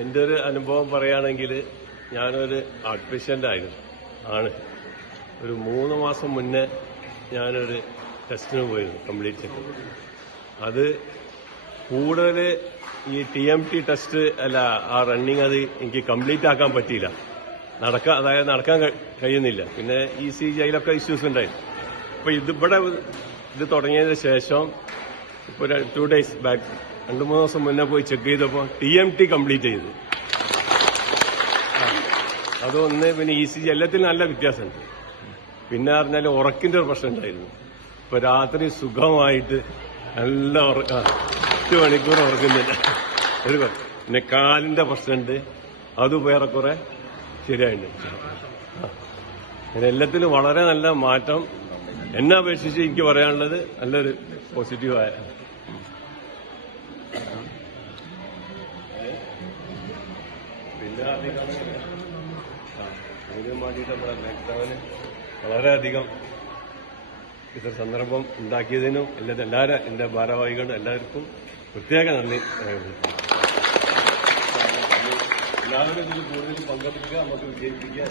എൻ്റെ ഒരു അനുഭവം പറയുകയാണെങ്കിൽ ഞാനൊരു ഹാർട്ട് പേഷ്യൻ്റ് ആണ്. ഒരു 3 മാസം മുന്നേ ഞാനൊരു ടെസ്റ്റിന് പോയിരുന്നു, കംപ്ലീറ്റ് ചെക്കപ്പ്. അത് കൂടുതൽ ഈ TMT ടെസ്റ്റ് അല്ല, ആ റണ്ണിങ് അത് എനിക്ക് കംപ്ലീറ്റ് ആക്കാൻ പറ്റിയില്ല. അതായത് നടക്കാൻ കഴിയുന്നില്ല. പിന്നെ ECG അതിലൊക്കെ ഇഷ്യൂസ് ഉണ്ടായി. അപ്പൊ ഇത് തുടങ്ങിയതിന് ശേഷം ഇപ്പോൾ 2 days ബാക്ക് 2-3 ദിവസം മുന്നേ പോയി ചെക്ക് ചെയ്തപ്പോൾ TMT കംപ്ലീറ്റ് ചെയ്തു. അതൊന്ന് പിന്നെ ECG എല്ലാത്തിനും നല്ല വ്യത്യാസമുണ്ട്. പിന്നെ പറഞ്ഞാൽ ഉറക്കിന്റെ ഒരു പ്രശ്നം ഉണ്ടായിരുന്നു. ഇപ്പൊ രാത്രി സുഖമായിട്ട് നല്ല 8 മണിക്കൂർ ഉറക്കുന്നില്ല. പിന്നെ കാലിന്റെ പ്രശ്നമുണ്ട്, അത് വേറെ കുറെ ശരിയായിട്ടുണ്ട്. അങ്ങനെ എല്ലാത്തിലും വളരെ നല്ല മാറ്റം. എന്നെ അപേക്ഷിച്ച് എനിക്ക് പറയാനുള്ളത് നല്ലൊരു പോസിറ്റീവായ. പിന്നെ അധികം അതിന് വേണ്ടിയിട്ട് നമ്മുടെ ലോക്ക്ഡൌന് വളരെയധികം ഇത്ര സന്ദർഭം ഉണ്ടാക്കിയതിനും എല്ലാവരും എന്റെ ഭാരവാഹികളും എല്ലാവർക്കും പ്രത്യേക നന്ദി. എല്ലാവരും ഇതിൽ കൂടുതൽ പങ്കെടുക്കുക, നമുക്ക് വിജയിപ്പിക്കുക.